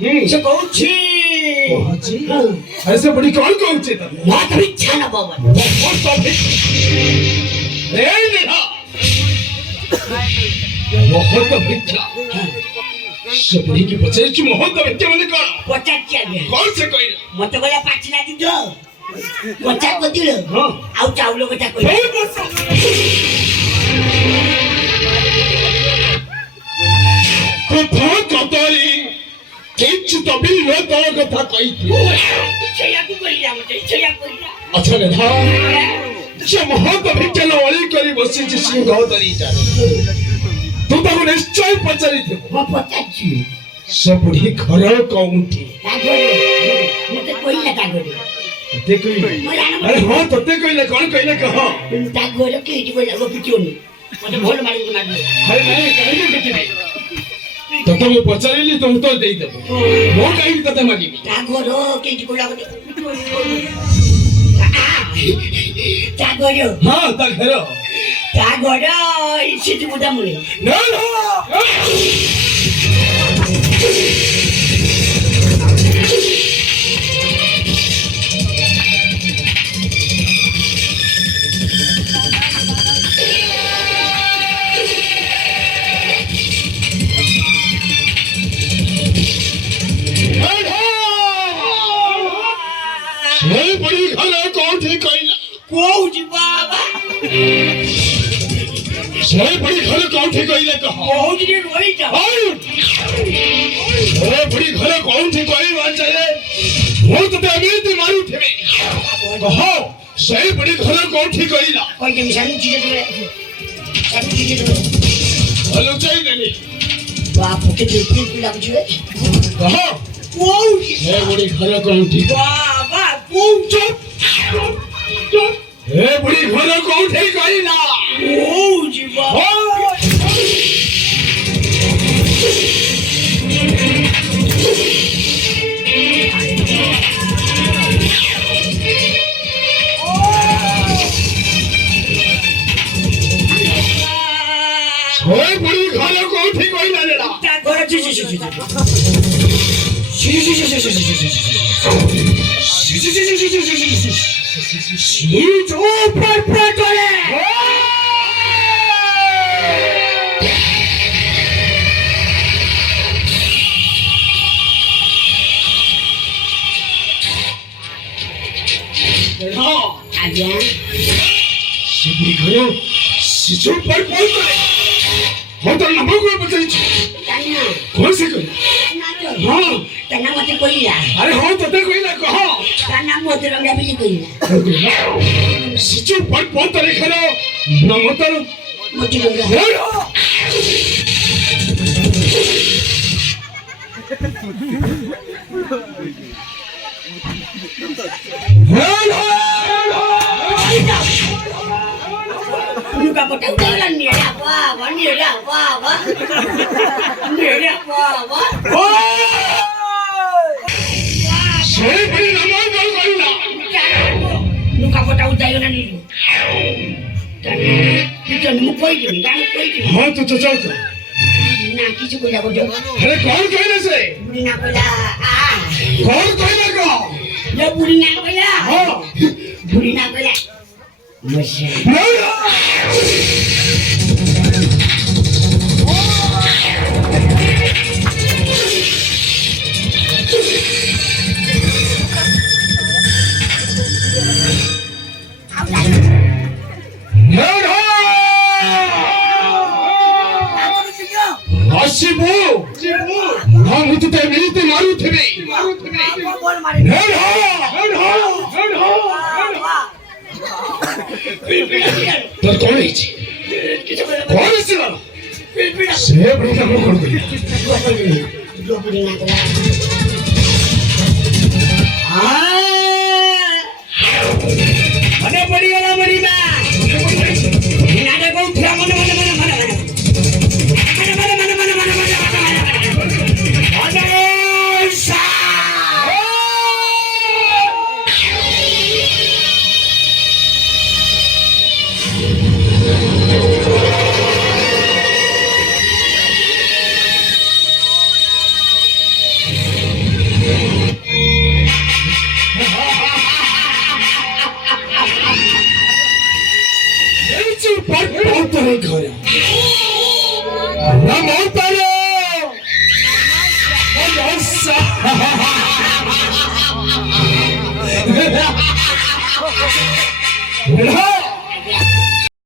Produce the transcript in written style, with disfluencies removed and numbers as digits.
से कहूची ऐसे बड़ी कौन कहूची तब मत भिक्षा न बाबा बहुत तो भिक्षा ए देखा बहुत भिक्षा से बड़ी की बच्चे की बहुत भिक्षा मैंने कहा पचास क्या कौन से कोई मत बोला पाँच लाख दो पचास को दिलो आउ चावल को चाको कथा कतरी किच तभी लो तो कथा कही थी छया को बोलिया मुझे छया बोलिया अच्छा ने था से बहुत भिक्षा वाली करी बसी जिसी गौतरी जाने तू तो निश्चय पचारी थे वो पचास से बड़ी खरा कौंठी मते कोई ना कागोरे ते कोई अरे हां तो ते कोई ना कौन कहले कहो कागोरे के जी बोला वो पिटोनी मते भोल मारी के मार अरे नहीं कहले पिटी तो तुम पचारिली तुम तो दे दे वो कहीं कते मागी कागोरो के जी बोला कागोरो हां ता घरो कागोरो इसी मुदा मुले ना ना बड़ी घरे कौन थी कइला कोउजी बाबा से बड़ी घरे कौन थी कइला कहो कोउजी ने रोई जा अरे बड़ी घरे कौन थी कोई बात चले वो तो अमीर मारू थे कहो से बड़ी घरे कौन थी कइला कोई के मिशन चीज दे सब चीज दे हेलो चाहिए नहीं बाप के दिल पे लग जुए कहो कोउजी से बड़ी घरे कौन थी बाबा कोउजी ए बड़ी घरे कौन थी कइला कोउजी बाबा ओए बड़ी घरे कौन थी कइला लेला ता घर छी जो पर करे हां आज्ञा बड़ी घरे सिचो पर कौन करे हो तो नंबर को बताई ताना कौन से कोई हां ताना मते कोइला अरे हो तो ते कोई ना कहो ताना मते रंगा भी कोइला सिचो पर कौन करे खरो न मत मते रंगा hello Luka potong jalan dia apa? Dia apa? Dia apa? Saya beri nama kau lah. Luka potong jalan itu. Dan itu nemu koi je, dan koi je. हाँ तो चाचा का Nah, kisu ko jago jago. अरे कौन कहने से Buri na ko la. कौन कहने का Ya buri na ko la. हाँ Buri na ko la. Masya. Shibu हम तो ते मिली ते मारू थे बे तर कौन है जी कौन है सिला से बड़ी का मुंह खोल गई अरे बड़ी वाला बड़ी बा नाटे को उठा मन ସତରେ ଘରେ ନମୋ ତାର ମନସା